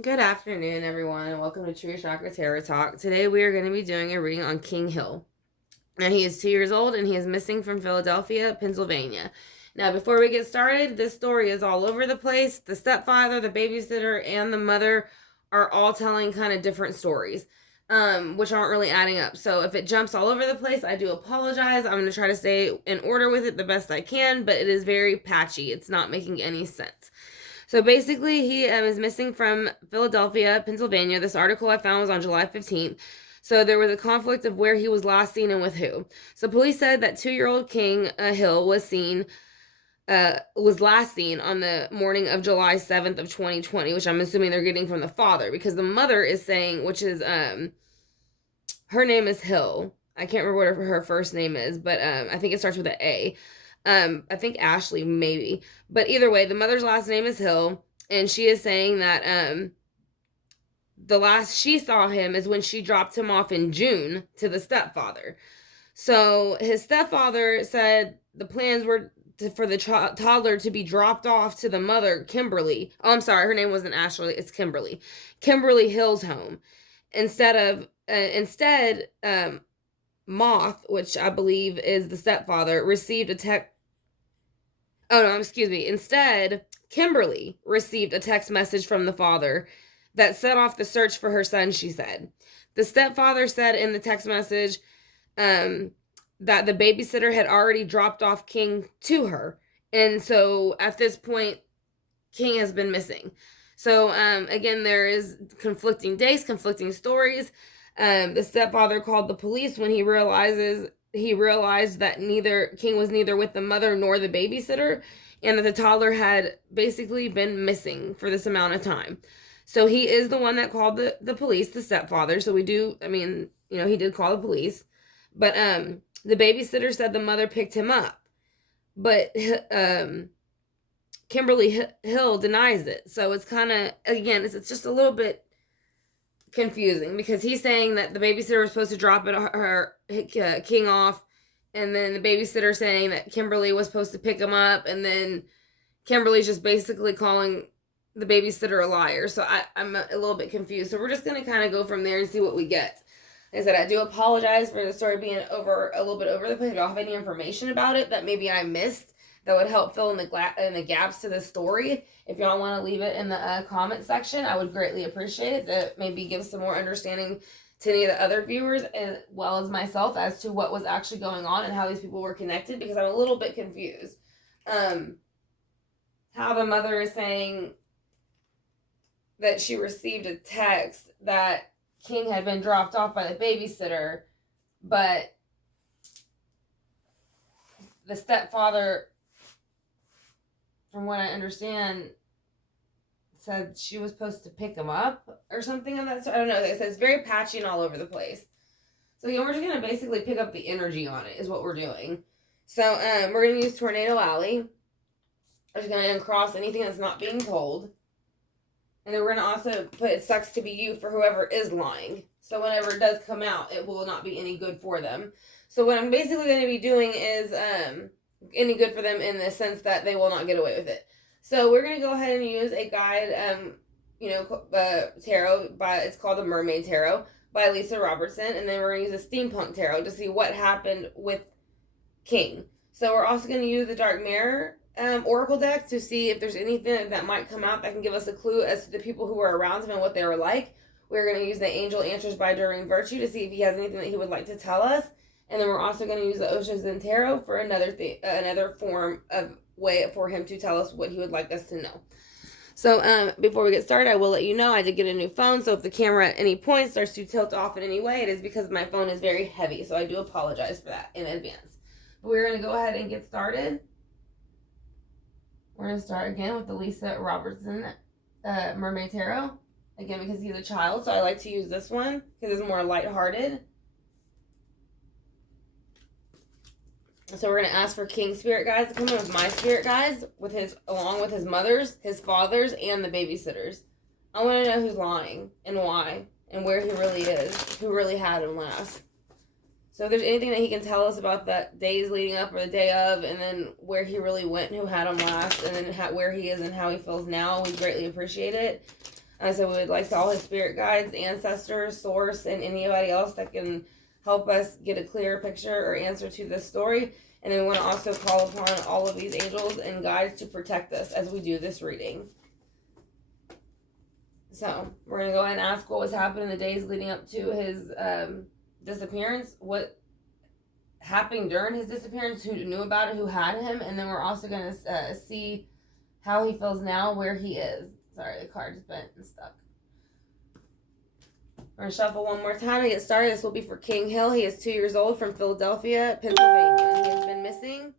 Good afternoon, everyone, and welcome to True Chakra Tarot Talk. Today, we are going to be doing a reading on King Hill. Now, he is 2 years old and he is missing from Philadelphia, Pennsylvania. Now, before we get started, this story is all over the place. The stepfather, the babysitter, and the mother are all telling kind of different stories, which aren't really adding up. So, if it jumps all over the place, I do apologize. I'm going to try to stay in order with it the best I can, but it is very patchy. It's not making any sense. So basically, he is missing from Philadelphia, Pennsylvania. This article I found was on July 15th. So there was a conflict of where he was last seen and with who. So police said that 2-year-old King Hill was last seen on the morning of July 7th of 2020, which I'm assuming they're getting from the father, because the mother is saying, which is her name is Hill. I can't remember what her first name is, but I think it starts with an A. I think Ashley, maybe. But either way, the mother's last name is Hill, and she is saying that the last she saw him is when she dropped him off in June to the stepfather. So his stepfather said the plans were for the toddler to be dropped off to the mother, Kimberly. Oh, I'm sorry, her name wasn't Ashley, it's Kimberly. Kimberly Hill's home. Instead, Moth, which I believe is the stepfather, received a text. Oh no, excuse me. Instead, Kimberly received a text message from the father that set off the search for her son, she said. The stepfather said in the text message that the babysitter had already dropped off King to her. And so at this point, King has been missing. So again, there is conflicting days, conflicting stories. The stepfather called the police when he realized that neither King was neither with the mother nor the babysitter, and that the toddler had basically been missing for this amount of time. So he is the one that called the police, the stepfather. So he did call the police. But the babysitter said the mother picked him up. But Kimberly Hill denies it. So it's kind of, again, it's just a little bit confusing, because he's saying that the babysitter was supposed to drop King off, and then the babysitter saying that Kimberly was supposed to pick him up, and then Kimberly's just basically calling the babysitter a liar. So I'm a little bit confused. So we're just going to kind of go from there and see what we get. Like I said, I do apologize for the story being a little bit over the place. If y'all have any information about it that maybe I missed that would help fill in the gaps to the story, if y'all want to leave it in the comment section, I would greatly appreciate it, to maybe give some more understanding to any of the other viewers as well as myself as to what was actually going on and how these people were connected, because I'm a little bit confused. How the mother is saying that she received a text that King had been dropped off by the babysitter, but the stepfather, from what I understand, said she was supposed to pick him up or something of that sort. I don't know. It says very patchy and all over the place. So again, we're just going to basically pick up the energy on it is what we're doing. So we're going to use Tornado Alley. I'm just going to uncross anything that's not being told. And then we're going to also put it sucks to be you for whoever is lying. So whenever it does come out, it will not be any good for them. So what I'm basically going to be doing is any good for them in the sense that they will not get away with it. So we're going to go ahead and use a guide, tarot, it's called the Mermaid Tarot by Lisa Robertson. And then we're going to use a Steampunk Tarot to see what happened with King. So we're also going to use the Dark Mirror Oracle deck to see if there's anything that might come out that can give us a clue as to the people who were around him and what they were like. We're going to use the Angel Answers by During Virtue to see if he has anything that he would like to tell us. And then we're also going to use the Oceans and Tarot for another form of way for him to tell us what he would like us to know. So before we get started, I will let you know I did get a new phone. So if the camera at any point starts to tilt off in any way, it is because my phone is very heavy. So I do apologize for that in advance. But we're going to go ahead and get started. We're going to start again with the Lisa Robertson Mermaid Tarot. Again, because he's a child, so I like to use this one because it's more lighthearted. So we're going to ask for King Spirit Guides to come in with my Spirit Guides, along with his mother's, his father's, and the babysitters. I want to know who's lying and why and where he really is, who really had him last. So if there's anything that he can tell us about the days leading up or the day of, and then where he really went and who had him last, and then where he is and how he feels now, we greatly appreciate it. So we would like to all his spirit guides, ancestors, source, and anybody else that can help us get a clearer picture or answer to this story. And then we want to also call upon all of these angels and guides to protect us as we do this reading. So we're going to go ahead and ask what was happening in the days leading up to his disappearance, what happened during his disappearance, who knew about it, who had him, and then we're also going to see how he feels now, where he is. Sorry, the card's bent and stuck. We're going to shuffle one more time to get started. This will be for King Hill. He is 2 years old from Philadelphia, Pennsylvania. He has been missing.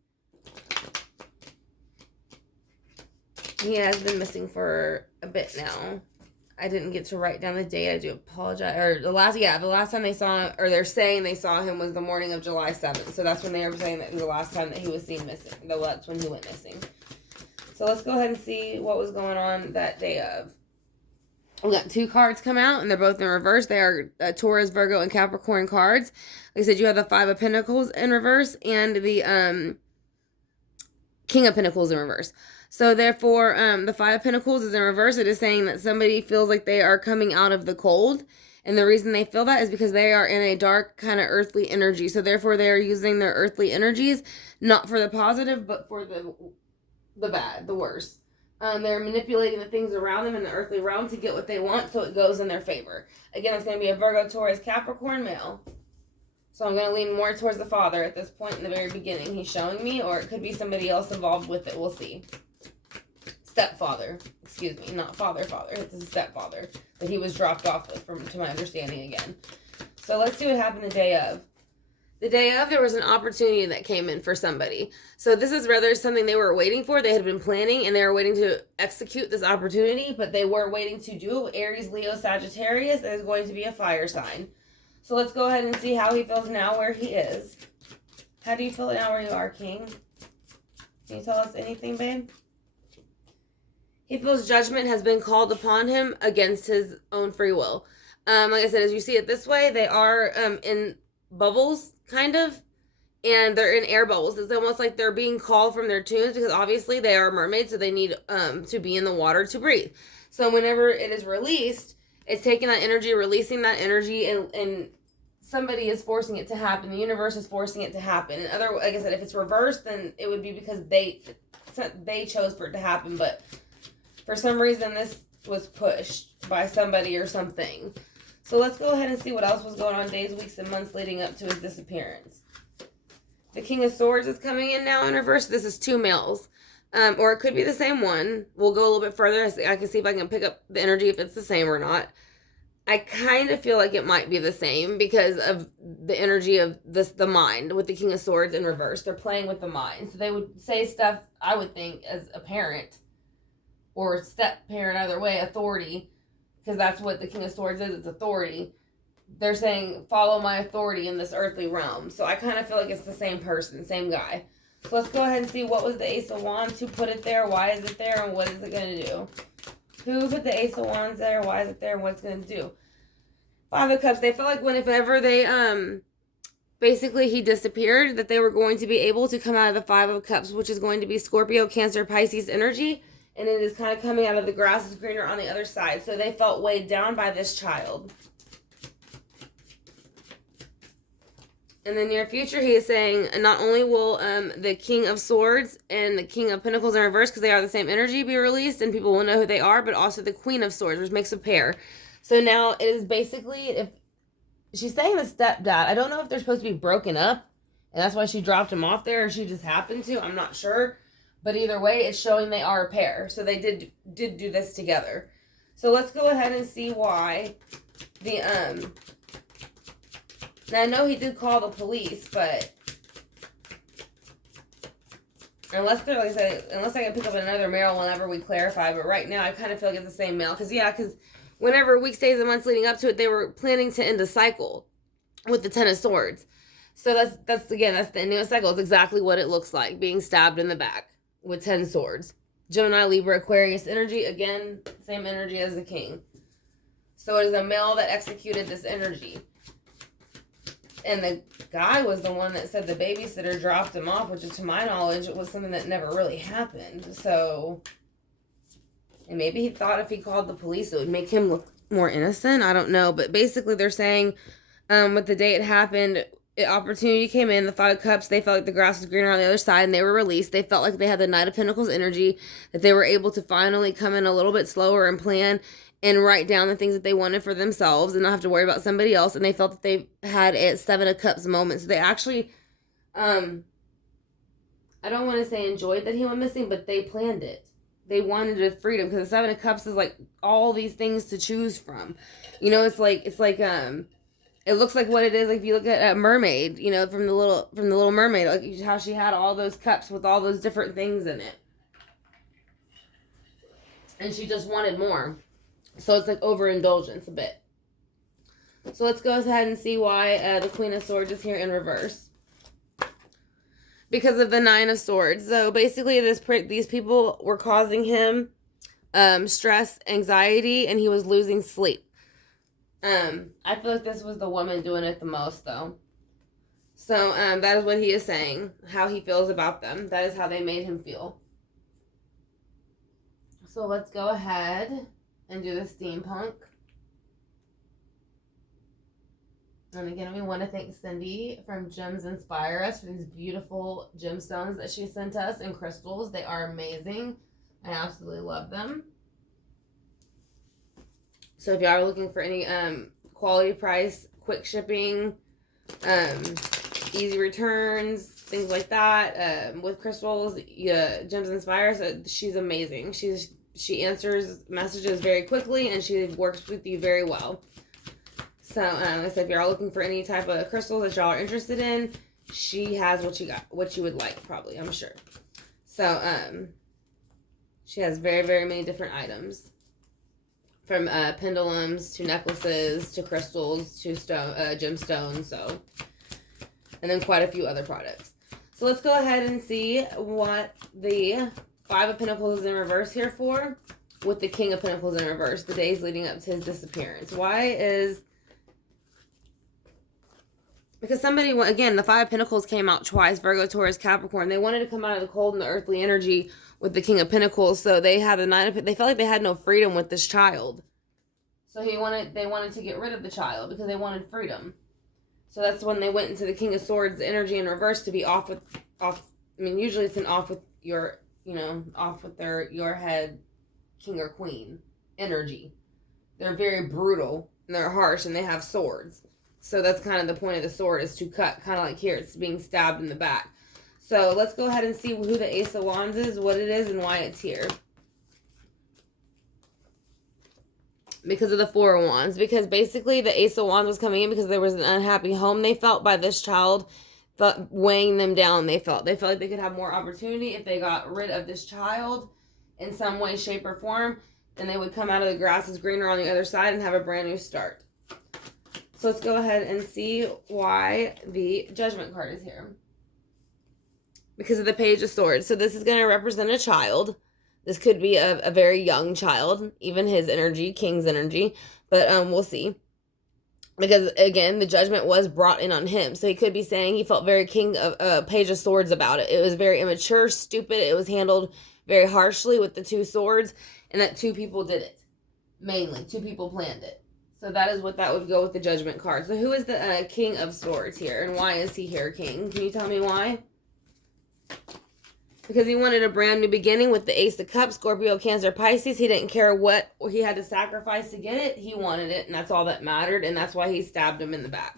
He has been missing for a bit now. I didn't get to write down the date. I do apologize. Or the last time they saw, or they're saying they saw him was the morning of July 7th. So that's when they were saying that was the last time that he was seen missing. That's when he went missing. So let's go ahead and see what was going on that day of. We got 2 cards come out, and they're both in reverse. They are Taurus, Virgo, and Capricorn cards. Like I said, you have the 5 of Pentacles in reverse and the King of Pentacles in reverse. So therefore, the 5 of Pentacles is in reverse. It is saying that somebody feels like they are coming out of the cold. And the reason they feel that is because they are in a dark kind of earthly energy. So therefore, they are using their earthly energies, not for the positive, but for the bad, the worst. They're manipulating the things around them in the earthly realm to get what they want, so it goes in their favor. Again, it's going to be a Virgo, Taurus, Capricorn male. So I'm going to lean more towards the father at this point in the very beginning. He's showing me, or it could be somebody else involved with it. We'll see. Stepfather. Excuse me. Not father. It's a stepfather that he was dropped off with, to my understanding again. So let's see what happened the day of. The day of, there was an opportunity that came in for somebody. So this is rather something they were waiting for. They had been planning, and they were waiting to execute this opportunity, but they were waiting to do. Aries, Leo, Sagittarius is going to be a fire sign. So let's go ahead and see how he feels now where he is. How do you feel now where you are, King? Can you tell us anything, babe? He feels judgment has been called upon him against his own free will. Like I said, as you see it this way, they are in bubbles, kind of, and they're in air bubbles. It's almost like they're being called from their tombs, because obviously they are mermaids, so they need to be in the water to breathe. So whenever it is released, it's taking that energy, releasing that energy, and somebody is forcing it to happen. The universe is forcing it to happen. And like I said, if it's reversed, then it would be because they chose for it to happen, but for some reason, this was pushed by somebody or something. So let's go ahead and see what else was going on days, weeks, and months leading up to his disappearance. The King of Swords is coming in now in reverse. This is 2 males. Or it could be the same one. We'll go a little bit further. I can see if I can pick up the energy if it's the same or not. I kind of feel like it might be the same because of the energy of the mind with the King of Swords in reverse. They're playing with the mind. So they would say stuff, I would think, as a parent or step parent, either way, authority, because that's what the King of Swords is. It's authority. They're saying, follow my authority in this earthly realm. So I kind of feel like it's the same person, same guy. So let's go ahead and see what was the Ace of Wands, who put it there, why is it there, and what is it going to do? Who put the Ace of Wands there, why is it there, and what's going to do? 5 of Cups, they felt like whenever they, basically he disappeared, that they were going to be able to come out of the 5 of Cups, which is going to be Scorpio, Cancer, Pisces energy. And it is kind of coming out of the grass is greener on the other side. So they felt weighed down by this child. In the near future, he is saying not only will the King of Swords and the King of Pentacles in reverse, because they are the same energy, be released and people will know who they are, but also the Queen of Swords, which makes a pair. So now it is basically, if she's saying the stepdad, I don't know if they're supposed to be broken up, and that's why she dropped him off there, or she just happened to. I'm not sure. But either way, it's showing they are a pair. So they did do this together. So let's go ahead and see why the, now I know he did call the police, but unless they're, like I said, unless I can pick up another male whenever we clarify, but right now I kind of feel like it's the same male. Because whenever weeks, days, and months leading up to it, they were planning to end a cycle with the 10 of Swords. So that's the ending of a cycle. It's exactly what it looks like, being stabbed in the back with 10 swords. Gemini, Libra, Aquarius energy. Again, same energy as the King. So it is a male that executed this energy. And the guy was the one that said the babysitter dropped him off, which to my knowledge, it was something that never really happened. So And maybe he thought if he called the police, it would make him look more innocent. I don't know. But basically, they're saying with the day it happened, opportunity came in. The Five of Cups, they felt like the grass was greener on the other side, and they were released. They felt like they had the Knight of Pentacles energy, that they were able to finally come in a little bit slower and plan and write down the things that they wanted for themselves and not have to worry about somebody else. And they felt that they had a Seven of Cups moment. So they actually, I don't want to say enjoyed that he went missing, but they planned it. They wanted a freedom, because the Seven of Cups is like all these things to choose from. You know, it's like it looks like what it is. Like if you look at a mermaid, you know, from the Little Mermaid, like how she had all those cups with all those different things in it, and she just wanted more. So it's like overindulgence a bit. So let's go ahead and see why the Queen of Swords is here in reverse. Because of the Nine of Swords. So basically, these people were causing him stress, anxiety, and he was losing sleep. I feel like this was the woman doing it the most, though. So that is what he is saying, how he feels about them. That is how they made him feel. So let's go ahead and do the steampunk. And again, we want to thank Cindy from Gems Inspire Us for these beautiful gemstones that she sent us and crystals. They are amazing. I absolutely love them. So if y'all are looking for any quality price, quick shipping, easy returns, things like that, with crystals, Gems Inspire Us, she's amazing. She answers messages very quickly, and she works with you very well. So, if you're all looking for any type of crystals that y'all are interested in, she has what you would like, probably, I'm sure. So, she has very, very many different items. From pendulums to necklaces to crystals to gemstones, so. And then quite a few other products. So, let's go ahead and see what the Five of Pentacles is in reverse here for, with the King of Pentacles in reverse, the days leading up to his disappearance. Because somebody, again, the Five of Pentacles came out twice, Virgo, Taurus, Capricorn. They wanted to come out of the cold and the earthly energy with the King of Pentacles, so they had they felt like they had no freedom with this child. So they wanted to get rid of the child because they wanted freedom. So that's when they went into the King of Swords energy in reverse, to be off. I mean, usually it's an off with your head king or queen energy. They're very brutal and they're harsh and they have swords. So that's kind of the point of the sword, is to cut, kind of like here, it's being stabbed in the back. So let's go ahead and see who the Ace of Wands is, what it is, and why it's here. Because of the Four of Wands. Because basically the Ace of Wands was coming in because there was an unhappy home they felt by this child, weighing them down. They felt like they could have more opportunity if they got rid of this child in some way, shape, or form. And they would come out of the grass is greener on the other side and have a brand new start. So let's go ahead and see why the Judgment card is here. Because of the Page of Swords. So this is going to represent a child. This could be a very young child, even his energy, King's energy. But we'll see. Because, again, the Judgment was brought in on him. So he could be saying he felt very Page of Swords about it. It was very immature, stupid. It was handled very harshly with the two swords. And that two people did it. Mainly. Two people planned it. So that is what that would go with the Judgment card. So who is the King of Swords here? And why is he here, King? Can you tell me why? Because he wanted a brand new beginning with the Ace of Cups, Scorpio, Cancer, Pisces. He didn't care what he had to sacrifice to get it. He wanted it, and that's all that mattered. And that's why he stabbed him in the back.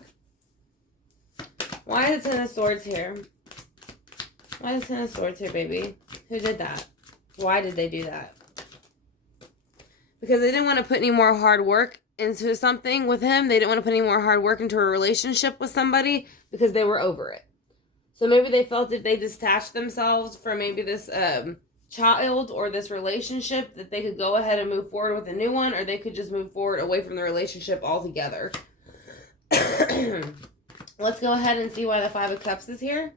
Why is the Ten of Swords here? Why is the Ten of Swords here, baby? Who did that? Why did they do that? Because they didn't want to put any more hard work into something with him. They didn't want to put any more hard work into a relationship with somebody because they were over it. So maybe they felt if they detached themselves from maybe this child or this relationship, that they could go ahead and move forward with a new one, or they could just move forward away from the relationship altogether. Let's go ahead and see why the Five of Cups is here.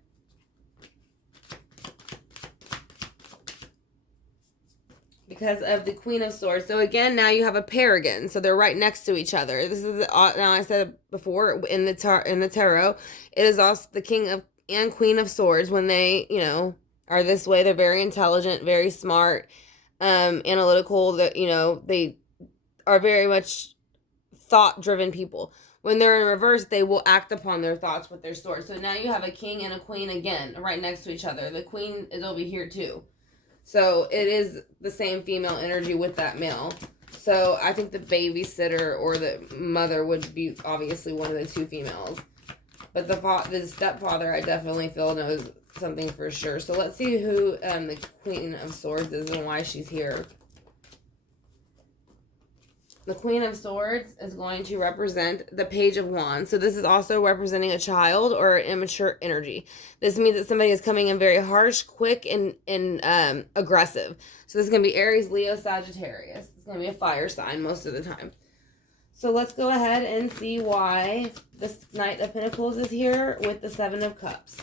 Because of the Queen of Swords. So again, now you have a pair again. So they're right next to each other. This is, now I said it before, in the tarot, it is also the King of and Queen of Swords. When they, are this way, they're very intelligent, very smart. analytical, that, you know, they are very much thought-driven people. When they're in reverse, they will act upon their thoughts with their sword. So now you have a king and a queen again, right next to each other. The queen is over here too. So it is the same female energy with that male. So I think the babysitter or the mother would be obviously one of the two females. But the stepfather, I definitely feel, knows something for sure. So let's see who the Queen of Swords is and why she's here. The Queen of Swords is going to represent the Page of Wands. So this is also representing a child or an immature energy. This means that somebody is coming in very harsh, quick, and aggressive. So this is going to be Aries, Leo, Sagittarius. It's going to be a fire sign most of the time. So let's go ahead and see why this Knight of Pentacles is here with the Seven of Cups.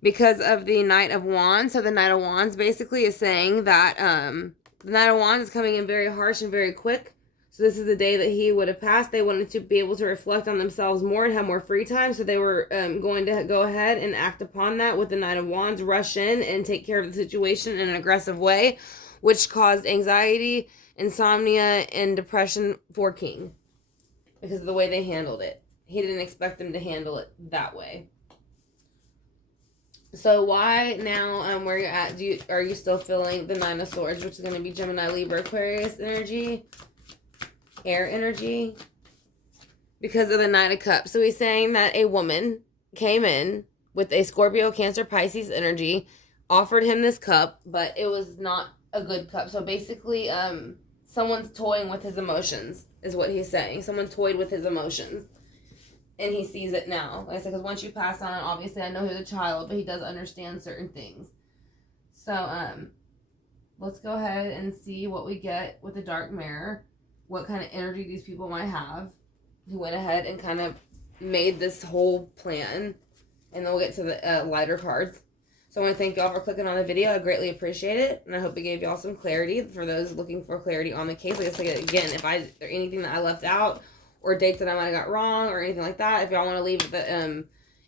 Because of the Knight of Wands. So the Knight of Wands basically is saying that the Knight of Wands is coming in very harsh and very quick. So this is the day that he would have passed. They wanted to be able to reflect on themselves more and have more free time. So they were going to go ahead and act upon that with the Knight of Wands, rush in and take care of the situation in an aggressive way, which caused anxiety, insomnia, and depression for King because of the way they handled it. He didn't expect them to handle it that way. So why now, where you're at, are you still feeling the Nine of Swords, which is going to be Gemini, Libra, Aquarius energy, air energy? Because of the Knight of Cups. So he's saying that a woman came in with a Scorpio, Cancer, Pisces energy, offered him this cup, but it was not a good cup. So basically, someone's toying with his emotions, is what he's saying. Someone toyed with his emotions. And he sees it now. Like I said, because once you pass on it, obviously I know he's a child, but he does understand certain things. So, let's go ahead and see what we get with the Dark Mirror. What kind of energy these people might have. Who went ahead and kind of made this whole plan. And then we'll get to the lighter cards. So I want to thank y'all for clicking on the video. I greatly appreciate it. And I hope it gave y'all some clarity for those looking for clarity on the case. Like I said, again, if there anything that I left out, or dates that I might have got wrong, or anything like that, if y'all want to leave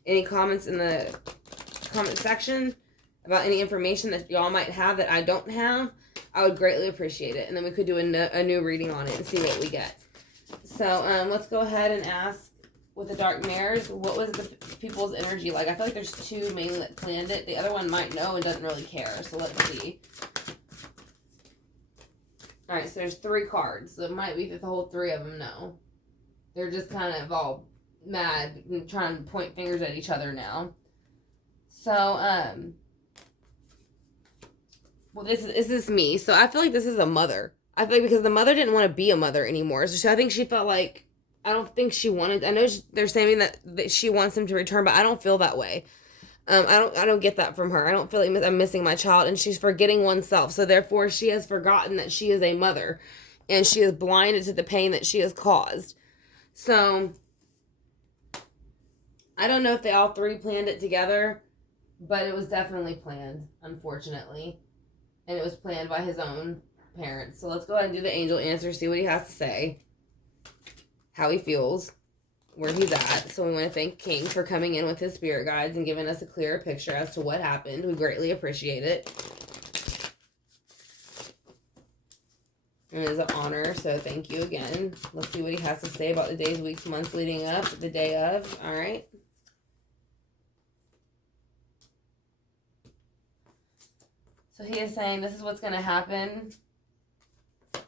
any comments in the comment section about any information that y'all might have that I don't have, I would greatly appreciate it. And then we could do a new reading on it and see what we get. So let's go ahead and ask with the Dark Mirrors, what was the people's energy like? I feel like there's two mainly that planned it. The other one might know and doesn't really care. So let's see. Alright, so there's 3 cards. So it might be that the whole 3 of them know. They're just kind of all mad and trying to point fingers at each other now. So, well, this is me. So I feel like this is a mother. I feel like because the mother didn't want to be a mother anymore. So I think she felt like, I don't think she wanted, I know they're saying that she wants him to return, but I don't feel that way. I don't get that from her. I don't feel like I'm missing my child, and she's forgetting oneself. So therefore she has forgotten that she is a mother, and she is blinded to the pain that she has caused. So, I don't know if they all 3 planned it together, but it was definitely planned, unfortunately. And it was planned by his own parents. So let's go ahead and do the angel answer, see what he has to say, how he feels, where he's at. So we want to thank King for coming in with his spirit guides and giving us a clearer picture as to what happened. We greatly appreciate it. And it is an honor, so thank you again. Let's see what he has to say about the days, weeks, months leading up, the day of. All right. So he is saying this is what's going to happen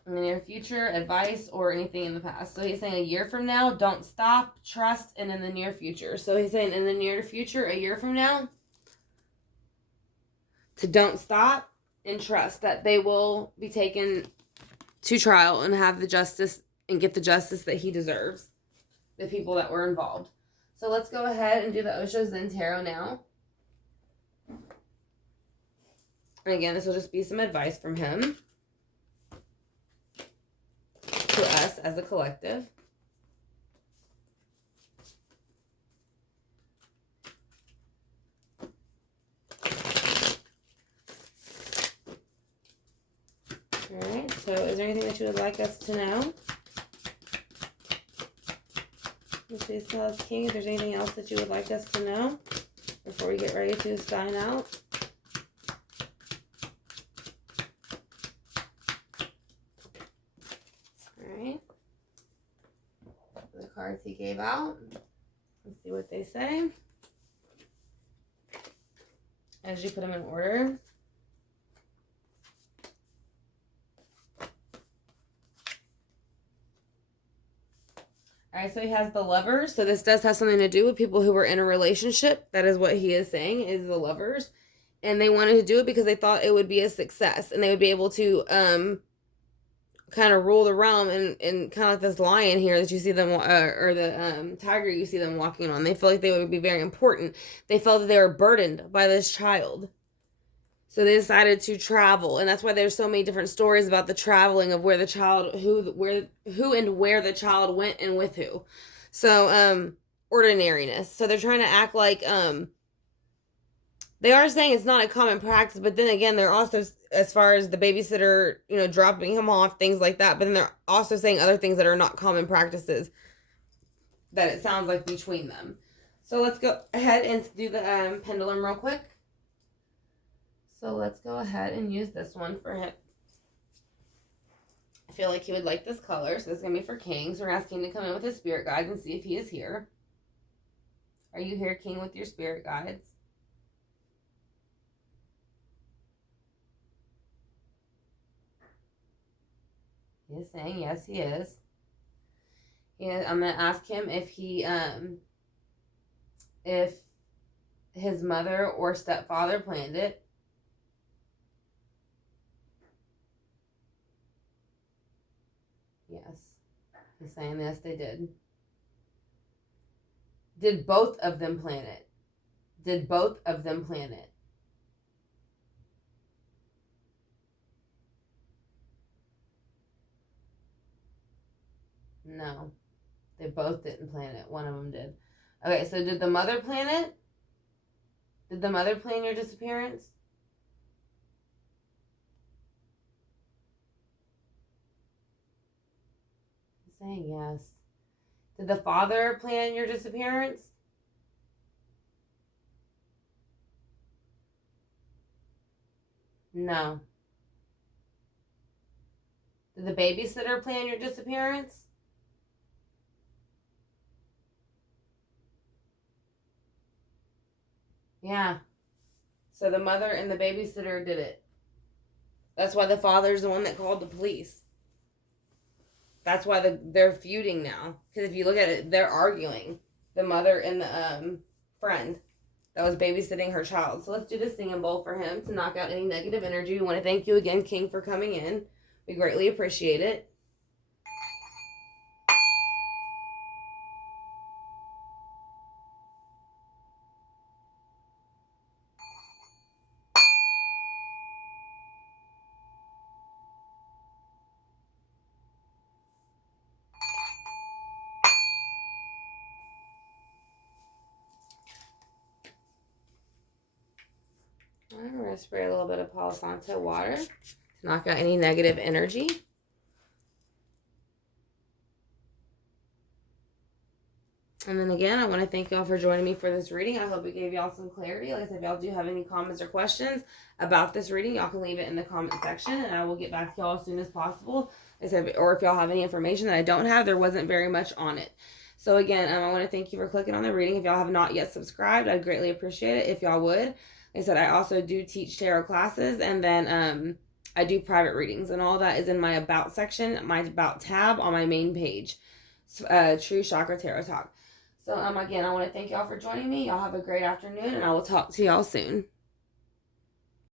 in the near future, advice, or anything in the past. So he's saying a year from now, don't stop, trust, and in the near future. So he's saying in the near future, a year from now, to don't stop and trust that they will be taken to trial and have the justice and get the justice that he deserves, the people that were involved. So let's go ahead and do the Osho Zen Tarot now. And again, this will just be some advice from him to us as a collective. Alright, so is there anything that you would like us to know? Let's see, tell us, King, if there's anything else that you would like us to know before we get ready to sign out. cards he gave out. Let's see what they say. As you put them in order. All right, so he has the Lovers. So this does have something to do with people who were in a relationship. That is what he is saying, is the Lovers. And they wanted to do it because they thought it would be a success. And they would be able to kind of rule the realm. And kind of like this lion here that you see them, or the tiger you see them walking on. They feel like they would be very important. They felt that they were burdened by this child. So they decided to travel, and that's why there's so many different stories about the traveling of where the child, who and where the child went and with who. So, ordinariness. So they're trying to act like, they are saying it's not a common practice, but then again, they're also, as far as the babysitter, dropping him off, things like that, but then they're also saying other things that are not common practices that it sounds like between them. So let's go ahead and do the pendulum real quick. So let's go ahead and use this one for him. I feel like he would like this color. So this is going to be for King. So we're asking him to come in with his spirit guides and see if he is here. Are you here, King, with your spirit guides? He is saying yes, he is. And I'm going to ask him if if his mother or stepfather planned it. Yes. He's saying yes, they did. Did both of them plan it? Did both of them plan it? No. They both didn't plan it. One of them did. Okay, so did the mother plan it? Did the mother plan your disappearance? Saying yes. Did the father plan your disappearance? No. Did the babysitter plan your disappearance? Yeah. So the mother and the babysitter did it. That's why the father's the one that called the police. That's why they're feuding now. Because if you look at it, they're arguing. The mother and the friend that was babysitting her child. So let's do the singing bowl for him to knock out any negative energy. We want to thank you again, King, for coming in. We greatly appreciate it. I'm going to spray a little bit of Palo Santo water to knock out any negative energy. And then again, I want to thank y'all for joining me for this reading. I hope it gave y'all some clarity. Like I said, if y'all do have any comments or questions about this reading, y'all can leave it in the comment section, and I will get back to y'all as soon as possible. Like I said, or if y'all have any information that I don't have, there wasn't very much on it. So again, I want to thank you for clicking on the reading. If y'all have not yet subscribed, I'd greatly appreciate it if y'all would. Like I said, I also do teach tarot classes, and then I do private readings, and all that is in my About section, my About tab on my main page, True Chakra Tarot Talk. So again, I want to thank y'all for joining me. Y'all have a great afternoon, and I will talk to y'all soon.